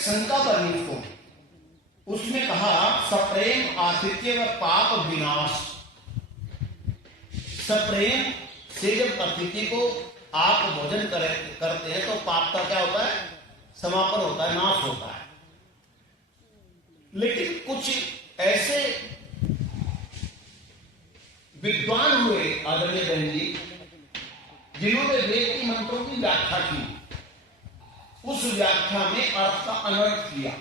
शंका बनी को, उसने कहा सप्रेम आतिथ्य व पाप विनाश। सप्रेम से जब अतिथि को आप भोजन करते हैं तो पाप का क्या होता है? समापन होता है, नाश होता है। लेकिन कुछ ऐसे विद्वान हुए आदरणीय बहन जी, जिन्होंने वेद की मंत्रों की व्याख्या की, उस व्याख्या में अर्थ का अनर्थ किया।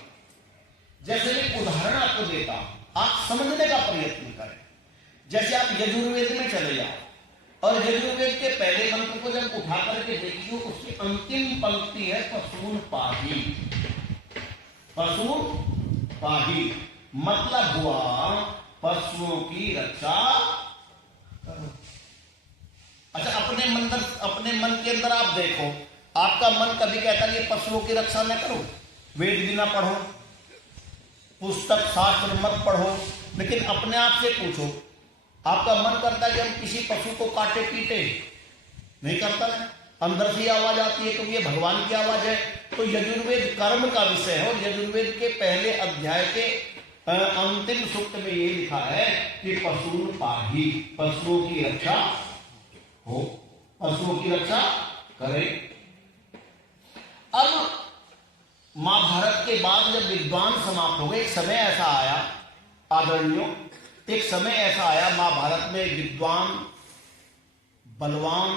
जैसे मैं उदाहरण आपको देता हूं, आप समझने का प्रयत्न करें। जैसे आप यजुर्वेद में चले जाओ और यजुर्वेद के पहले मंत्र को जब उठा करके देखिए, उसकी अंतिम पंक्ति है पशून पाही। पशून पाही मतलब हुआ पशुओं की रक्षा करो। अच्छा, अपने मन के अंदर आप देखो, आपका मन कभी कहता है कि पशुओं की रक्षा न करो, वेद भी ना पढ़ो, पुस्तक शास्त्र मत पढ़ो, लेकिन अपने आप से पूछो, आपका मन करता है कि हम किसी पशु को काटे पीटे? नहीं करता ना, अंदर से आवाज आती है क्योंकि ये भगवान की आवाज है। तो यजुर्वेद कर्म का विषय है और यजुर्वेद के पहले अध्याय के अंतिम सूक्त में ये लिखा है कि पशुन पाही, पशुओं की रक्षा हो, पशुओं की रक्षा करें। अब महाभारत के बाद जब विद्वान समाप्त हो गए, एक समय ऐसा आया आदरणीयों, एक समय ऐसा आया महाभारत में विद्वान, बलवान,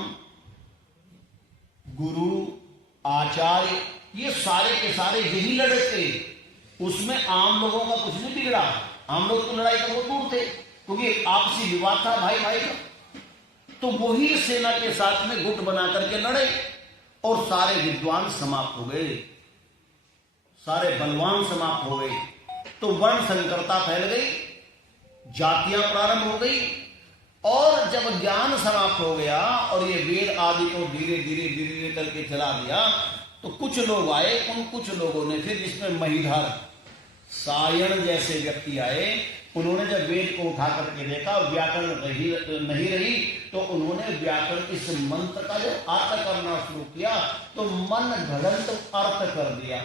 गुरु, आचार्य, ये सारे के सारे यही लड़े थे। उसमें आम लोगों का कुछ नहीं बिगड़ा। आम लोग तो लड़ाई का वो दूर थे क्योंकि आपसी विवाद था भाई भाई का। तो वही सेना के साथ में गुट बना करके लड़े और सारे विद्वान समाप्त हो गए, सारे बलवान समाप्त हो गए। तो वर्ण संकरता फैल गई, जातियां प्रारंभ हो गई और जब ज्ञान समाप्त हो गया और ये वेद आदि को धीरे धीरे धीरे धीरे करके चला दिया, तो कुछ लोग आए, उन कुछ लोगों ने फिर जिसमें महिधर, सायण जैसे व्यक्ति आए, उन्होंने जब वेद को उठा करके देखा, व्याकरण नहीं रही, तो उन्होंने व्याकरण इस मंत्र का जो अर्थ करना शुरू किया तो मन घड़ंत अर्थ कर दिया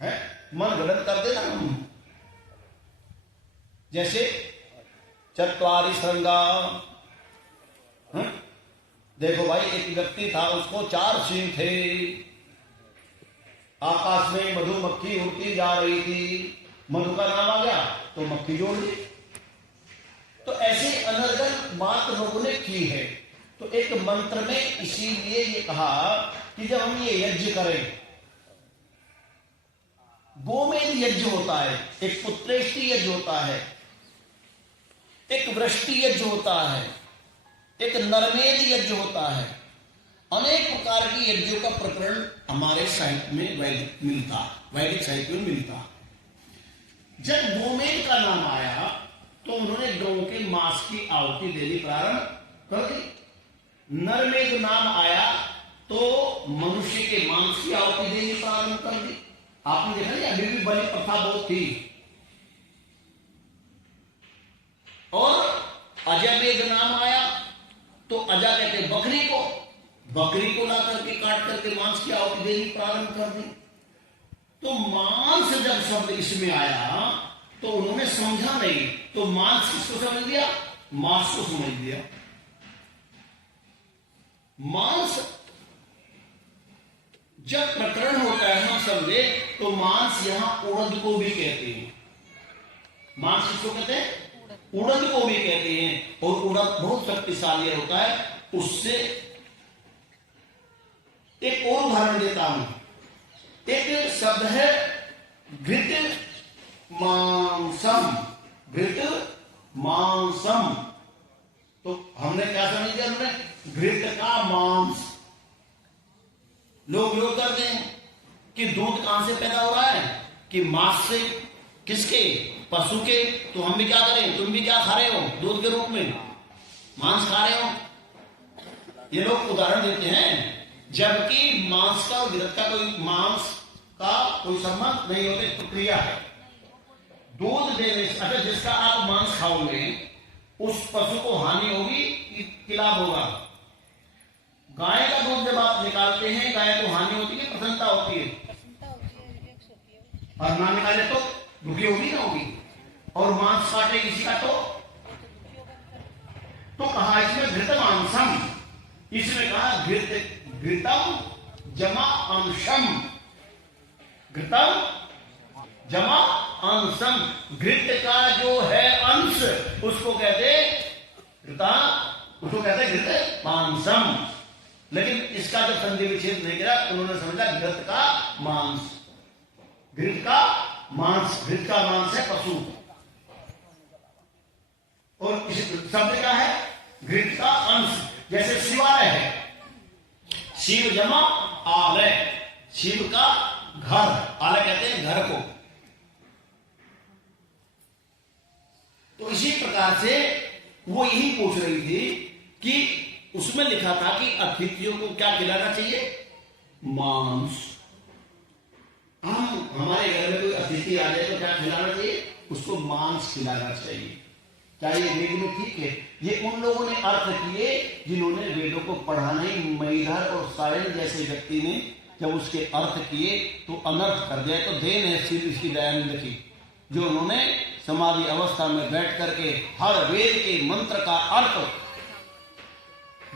है। मन घड़ंत कर देना, जैसे चत्वारि श्रृंगा। देखो भाई, एक व्यक्ति था, उसको 4 सींग थे, आकाश में मधुमक्खी उड़ती जा रही थी, मधु का नाम आ गया तो मक्खी जोड़ दी। तो ऐसे अनर्गल बात लोगों ने की है। तो एक मंत्र में इसीलिए ये कहा कि जब हम ये यज्ञ करें, गोमेध यज्ञ होता है, एक पुत्रेष्टि यज्ञ होता है, एक वृष्टि यज्ञ होता है, एक नरमेध यज्ञ होता है, अनेक प्रकार की यज्ञों का प्रकरण हमारे साहित्य में वैदिक साहित्य में मिलता है। जब गोमेध का नाम आया तो उन्होंने गौ के मांस की आहुति देनी प्रारंभ कर दी। नरमेध नाम आया तो मनुष्य के मांस की आहुति देनी प्रारंभ कर दी। आपने देखा अभी भी बलि प्रथा बहुत थी। और अजमेध नाम आया तो अजा कहते बकरी को ला करके काट करके मांस की आहुति देनी प्रारंभ कर दी। तो मांस जब शब्द इसमें आया तो उन्होंने समझा नहीं, तो मांस किसको समझ लिया? मांस को समझ लिया। मांस जब प्रकरण होता है हम समझे, तो मांस यहां उड़द को भी कहते हैं। मांस किसको कहते हैं? उड़द को भी कहते हैं। और उड़द बहुत शक्तिशाली होता है। उससे एक और उदाहरण देता हूं। एक शब्द है घृत मांसम। घृत मांसम, तो हमने क्या समझ लिया? हमने घृत का मांस। लोग करते हैं कि दूध कहां से पैदा हो रहा है? कि मांस से। किसके? पशु के। तो हम भी क्या करें? तुम भी क्या खा रहे हो? दूध के रूप में मांस खा रहे हो। ये लोग उदाहरण देते हैं, जबकि मांस का और घृत का कोई संबंध नहीं होते, प्रक्रिया है। दूध देने से, अच्छा जिसका आप मांस खाओगे उस पशु को हानि होगी कि लाभ होगा? गाय का दूध जब आप निकालते हैं, गाय को हानि होती है, प्रसन्नता होती है? और ना निकाले तो भूखी होगी ना होगी, और मांस काटे किसी का तो कहा इसमें घृत मांसम, इसमें कहा घृतम जमा अंशम, घृतम जमा अंशम, घृत का जो है अंश उसको कहते घृता, उसको कहते घृत मांसम। लेकिन इसका जब संधि विच्छेद नहीं किया उन्होंने समझा घृत का मांस, घृत का मांस, घृत का मांस है पशु, और इस शब्द क्या है घृत का अंश। जैसे शिवालय है, शिव जमा आलय, शिव का घर, आलय कहते हैं घर को। तो इसी प्रकार से वो यही पूछ रही थी कि उसमें लिखा था कि अतिथियों को क्या खिलाना चाहिए, मांस। हम हमारे घर में कोई अतिथि आ जाए तो क्या खिलाना चाहिए, उसको मांस खिलाना चाहिए। क्या ये वेद में ठीक है? ये उन लोगों ने अर्थ किए जिन्होंने वेदों को पढ़ा नहीं। मैधर और सायन जैसे व्यक्ति ने जब उसके अर्थ किए तो अनर्थ कर दिया। तो देन है श्री ऋषि दयानंद की, जो उन्होंने समाधि अवस्था में बैठ करके हर वेद के मंत्र का अर्थ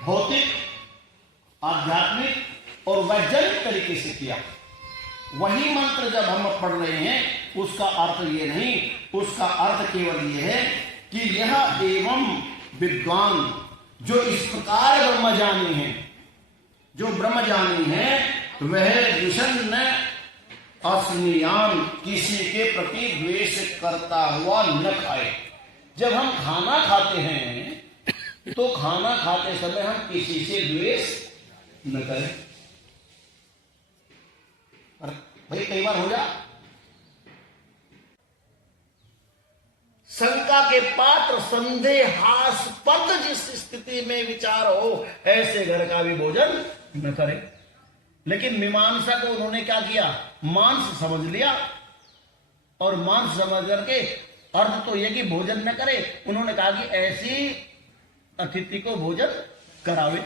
भौतिक, आध्यात्मिक और वैज्ञानिक तरीके से किया। वही मंत्र जब हम पढ़ रहे हैं उसका अर्थ ये नहीं, उसका अर्थ केवल ये है कि यह एवं विद्वान जो इस प्रकार ब्रह्मज्ञानी है, जो ब्रह्मज्ञानी है वह विषन्न अस्मियान, किसी के प्रति द्वेष करता हुआ न खाए। जब हम खाना खाते हैं तो खाना खाते समय हम किसी से द्वेष न करें। भाई कई बार हो जा, शंका के पात्र संदेहास्पद जिस स्थिति में विचार हो ऐसे घर का भी भोजन न करें। लेकिन मीमांसा को उन्होंने क्या किया, मांस समझ लिया, और मांस समझ करके अर्थ तो यह कि भोजन न करे, उन्होंने कहा कि ऐसी अतिथि को भोजन करावे।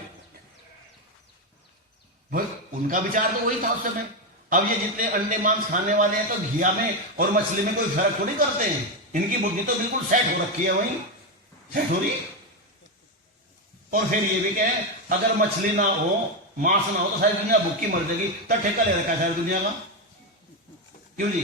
उनका विचार तो वही था उस समय। अब ये जितने अंडे मांस खाने वाले हैं तो घिया में और मछली में कोई फर्क थोड़ी करते हैं। इनकी बुद्धि तो बिल्कुल सेट हो रखी है, वही सेट हो रही। और फिर ये भी कहें अगर मछली ना हो, मांस ना हो तो सारी दुनिया भूखी मर जाएगी, तब ठेका ले रखा है सारी दुनिया का। क्यों जी?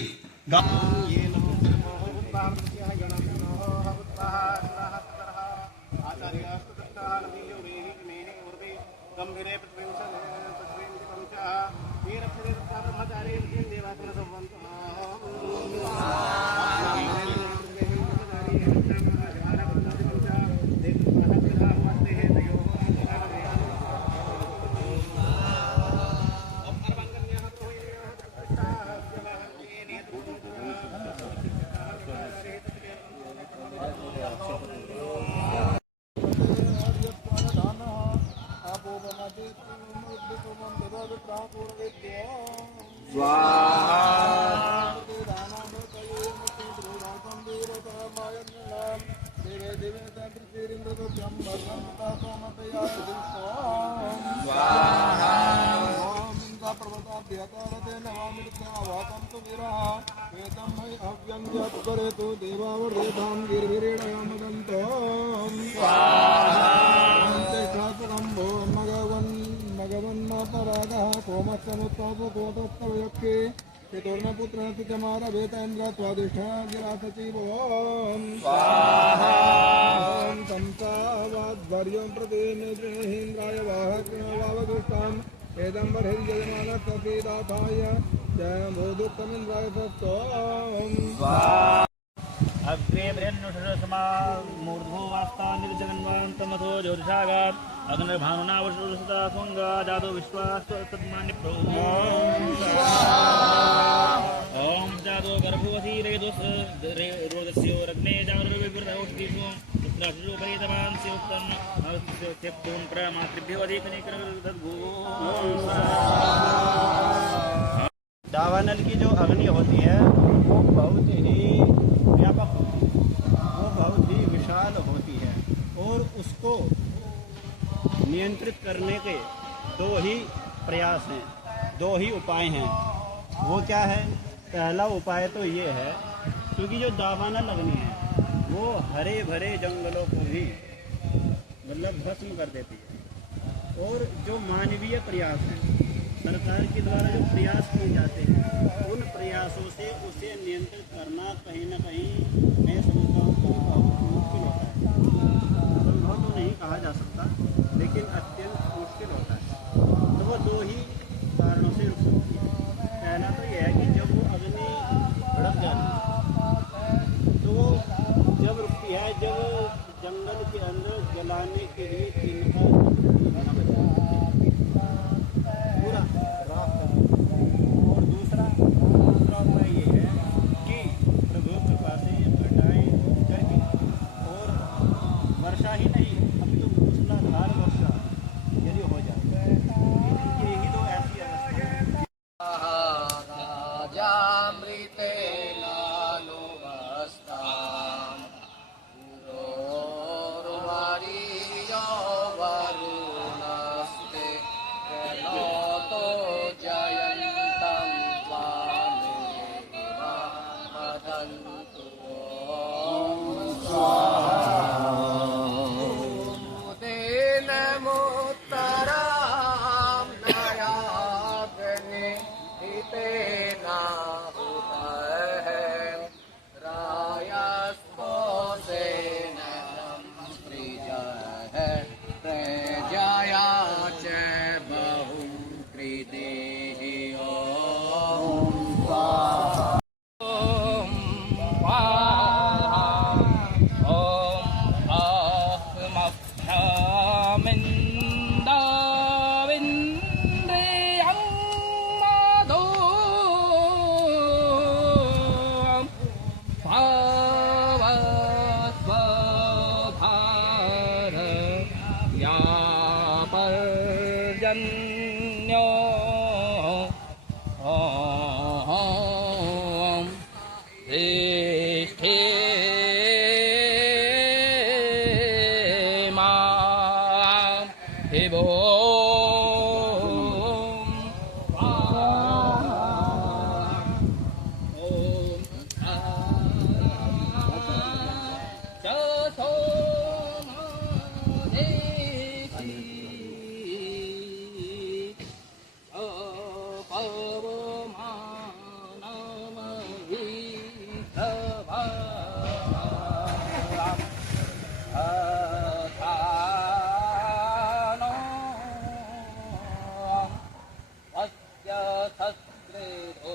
अग्रे ब्रह्मषमा मूर्धो वास्ता निर्जगन्वान्तमथो ज्योतिषागात् अग्निर्भानुनावशुषता सुंगा जातो विश्वास्तद्मानि ओम जातो गर्भवती रोदस्यो रग्ने जागरुविवृतौषधीषु पुत्राशुषु परितवांस्य उत्तन्न त्यक्तून् प्रमातृभ्यो अधिकनिकरदद्भू। दावानल की जो अग्नि होती है वो बहुत ही व्यापक होती है, वो बहुत ही विशाल होती है, और उसको नियंत्रित करने के दो ही प्रयास हैं, दो ही उपाय हैं। वो क्या है पहला उपाय तो ये है, क्योंकि जो दावानल अग्नि है वो हरे भरे जंगलों को भी मतलब भस्म कर देती है। और जो मानवीय प्रयास हैं, सरकार के द्वारा जो प्रयास किए जाते हैं, उन प्रयासों से उसे नियंत्रित करना कहीं ना कहीं मैं समझता हूँ कि बहुत मुश्किल होता है। संभव तो नहीं कहा जा सकता, लेकिन अत्यंत मुश्किल होता है। तो वो दो ही कारणों से रुक सकती है। पहला तो यह है कि जब वो अग्नि भड़क जाती है तो वो जब रुकती है, जब जंगल के अंदर जलाने के लिए तिनका न बचा पूरा राख कर देती है। और दूसरा उपाय ये है कि प्रभु कृपा से घटाएं करके, और वर्षा ही नहीं, अभी तो मूसलाधार वर्षा यदि हो जाए, यही तो ऐसी अवस्था है। राजामृतेन लोभस्ताम् पुरोर्वरीयो वरुणस्ते प्रणोतो जयन्तं त्वामेव वदन्तु तेनमुत्तरां नयाग्नि हितेना हुतः रायस्पोषेण प्रियः प्रजया च बहुं कृदेहि ॐ स्वाहा। पर्जन्यो श्रेष्ठे मां हिवो सस्कृतो